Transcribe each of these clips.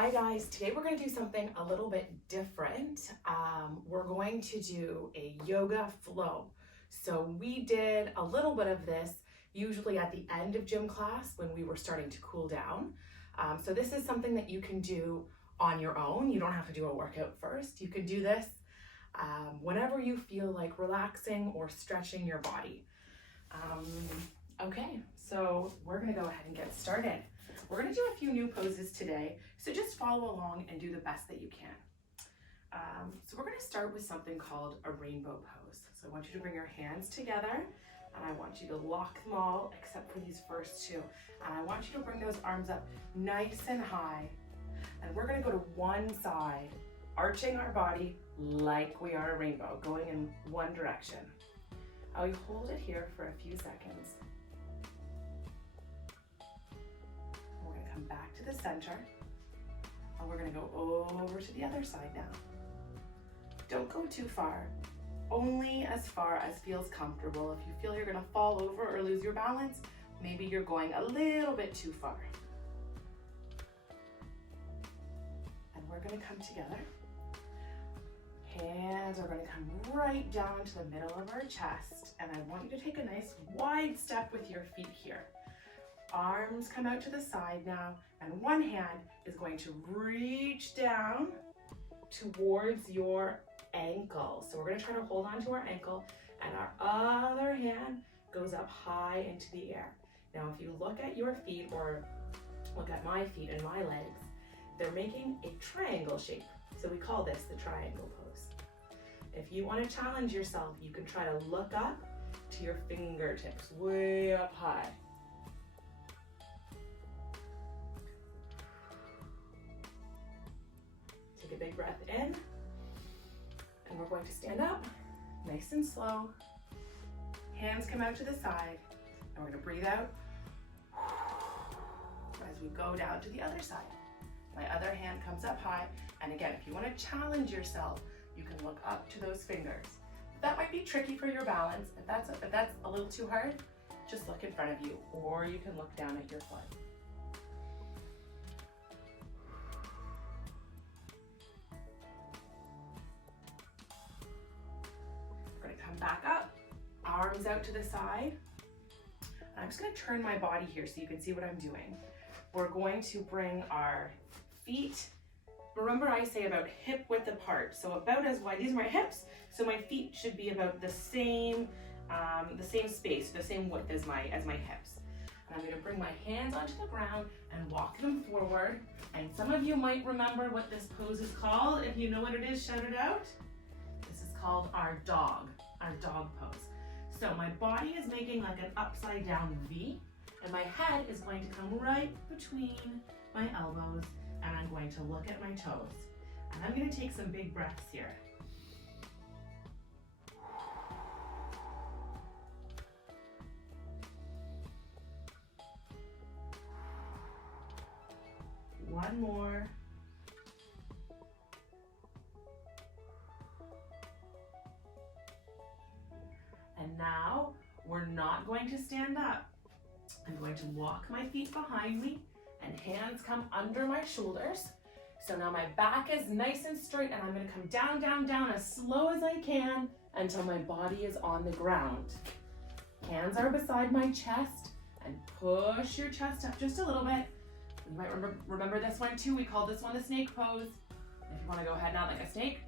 Hi guys, today we're going to do something a little bit different. We're going to do a yoga flow. So we did a little bit of this usually at the end of gym class when we were starting to cool down. So this is something that you can do on your own. You don't have to do a workout first. You can do this whenever you feel like relaxing or stretching your body. Okay, so we're going to go ahead and get started. We're going to do a few new poses today, so just follow along and do the best that you can. So we're going to start with something called a rainbow pose. So I want you to bring your hands together, and I want you to lock them all except for these first two. And I want you to bring those arms up nice and high, and we're going to go to one side, arching our body like we are a rainbow, going in one direction. I'll hold it here for a few seconds. We're going to come back to the center, and we're going to go over to the other side now. Don't go too far, only as far as feels comfortable. If you feel you're going to fall over or lose your balance, maybe you're going a little bit too far. And we're going to come together. Hands are going to come right down to the middle of our chest, and I want you to take a nice wide step with your feet here. Arms come out to the side now, and one hand is going to reach down towards your ankle. So we're going to try to hold on to our ankle, and our other hand goes up high into the air. Now if you look at your feet, or look at my feet and my legs, they're making a triangle shape. So we call this the triangle pose. If you want to challenge yourself, you can try to look up to your fingertips, way up high. Take a big breath in, and we're going to stand up, nice and slow. Hands come out to the side, and we're going to breathe out as we go down to the other side. My other hand comes up high, and again, if you want to challenge yourself, you can look up to those fingers. That might be tricky for your balance. If that's a little too hard, just look in front of you, or you can look down at your foot. We're going to come back up, arms out to the side. And I'm just going to turn my body here so you can see what I'm doing. We're going to bring our feet, remember I say about hip width apart, so about as wide. These are my hips, so my feet should be about the same space, the same width as my hips. And I'm going to bring my hands onto the ground and walk them forward. And some of you might remember what this pose is called. If you know what it is, shout it out. This is called our dog pose. So my body is making like an upside down V, and my head is going to come right between my elbows, and I'm going to look at my toes. And I'm going to take some big breaths here. One more. And now we're not going to stand up. I'm going to walk my feet behind me, and hands come under my shoulders. So now my back is nice and straight, and I'm going to come down, down, down as slow as I can until my body is on the ground. Hands are beside my chest, and push your chest up just a little bit. You might remember this one too. We call this one the snake pose. If you want to go ahead now like a snake,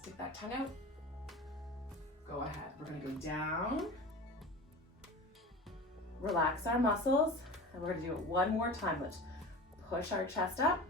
stick that tongue out. Go ahead. We're going to go down. Relax our muscles, and we're going to do it one more time. Let's push our chest up.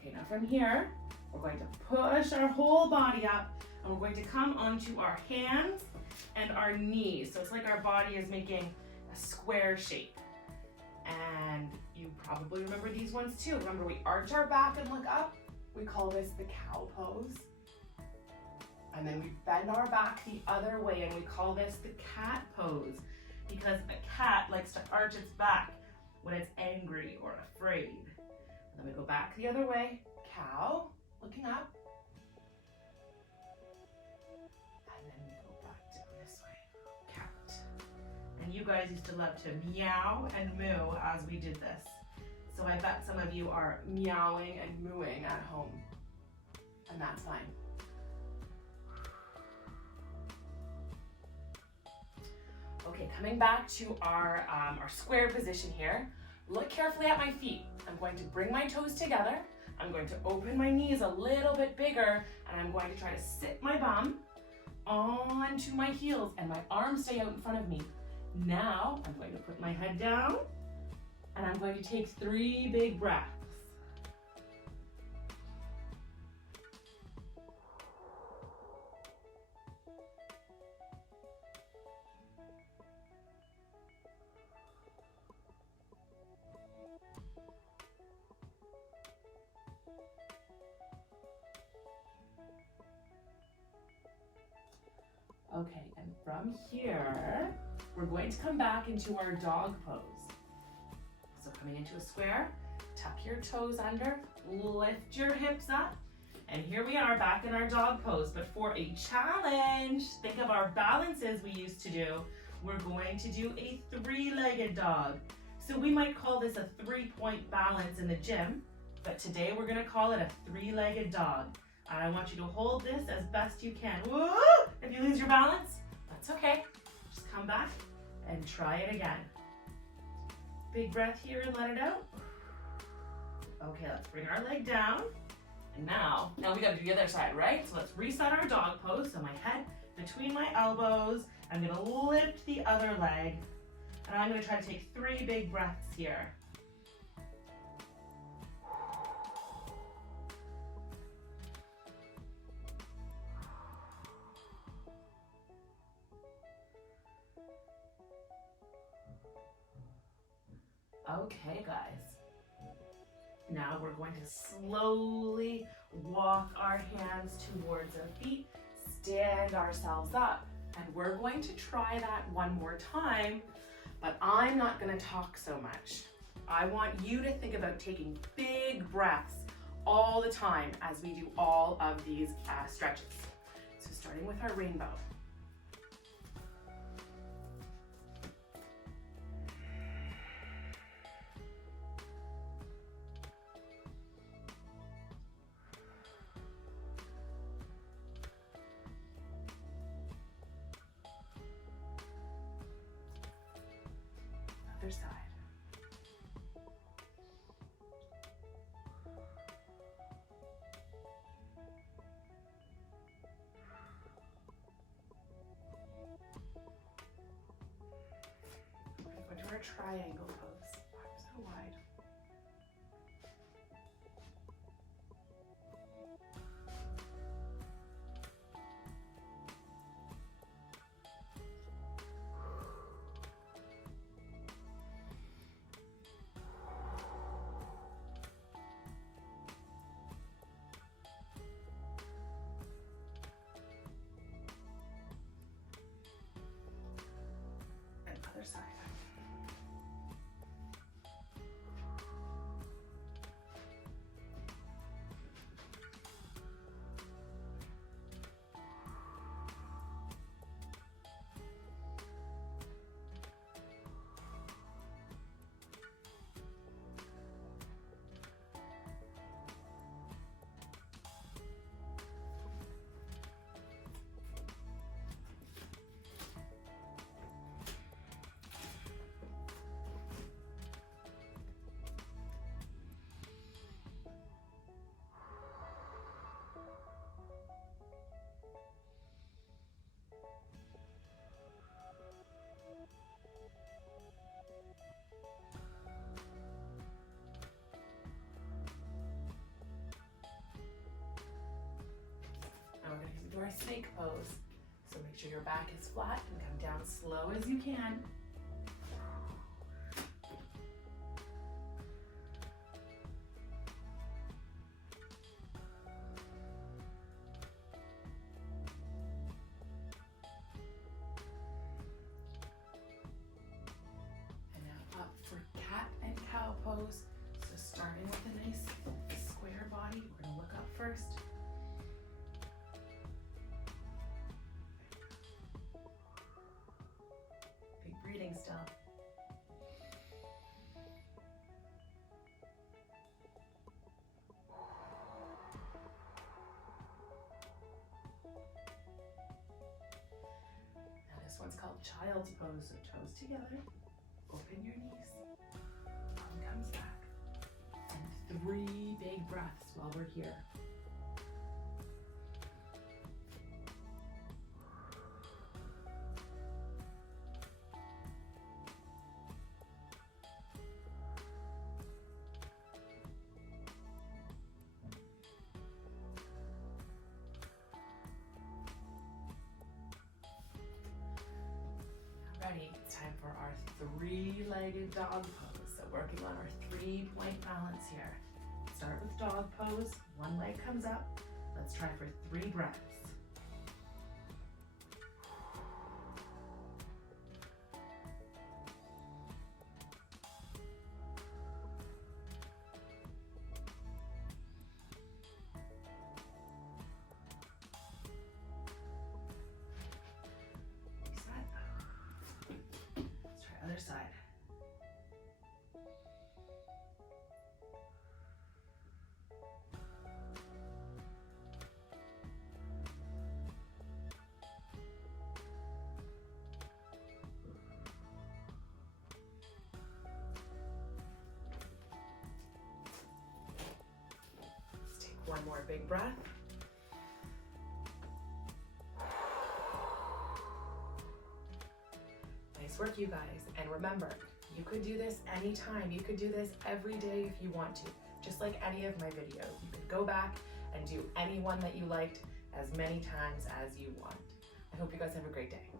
Okay, now from here, we're going to push our whole body up, and we're going to come onto our hands and our knees. So it's like our body is making a square shape. And you probably remember these ones too. Remember, we arch our back and look up. We call this the cow pose. And then we bend our back the other way, and we call this the cat pose, because a cat likes to arch its back when it's angry or afraid. And then we go back the other way, cow, looking up. And then we go back down this way. you guys used to love to meow and moo as we did this. So I bet some of you are meowing and mooing at home, and that's fine. Okay, coming back to our square position here. Look carefully at my feet. I'm going to bring my toes together. I'm going to open my knees a little bit bigger, and I'm going to try to sit my bum onto my heels, and my arms stay out in front of me. Now, I'm going to put my head down, and I'm going to take 3 big breaths. Okay, and from here, we're going to come back into our dog pose. So coming into a square, tuck your toes under, lift your hips up, and here we are back in our dog pose. But for a challenge, think of our balances we used to do. We're going to do a 3-legged dog. So we might call this a 3-point balance in the gym, but today we're gonna call it a 3-legged dog. And I want you to hold this as best you can. Woo! If you lose your balance, that's okay. Just come back and try it again. Big breath here and let it out. Okay, let's bring our leg down. And now we gotta do the other side, right? So let's reset our dog pose. So my head between my elbows. I'm gonna lift the other leg. And I'm gonna try to take 3 big breaths here. Okay, guys. Now we're going to slowly walk our hands towards our feet, stand ourselves up, and we're going to try that one more time, but I'm not going to talk so much. I want you to think about taking big breaths all the time as we do all of these stretches. So starting with our rainbow. Other side. We're going to go to our triangle pose. Arms are wide. And other side. Now we're going to do our snake pose. So make sure your back is flat and come down slow as you can. And now up for cat and cow pose. So starting with a nice square body, we're going to look up first. Breathing still. Now this one's called child's pose, so toes together, open your knees, arm comes back, and 3 big breaths while we're here. Ready, it's time for our 3-legged dog pose. So working on our 3-point balance here. Start with dog pose, 1 leg comes up. Let's try for 3 breaths. Other side. Let's take 1 more big breath. Nice work, you guys. And remember, you could do this anytime. You could do this every day if you want to, just like any of my videos. You could go back and do any one that you liked as many times as you want. I hope you guys have a great day.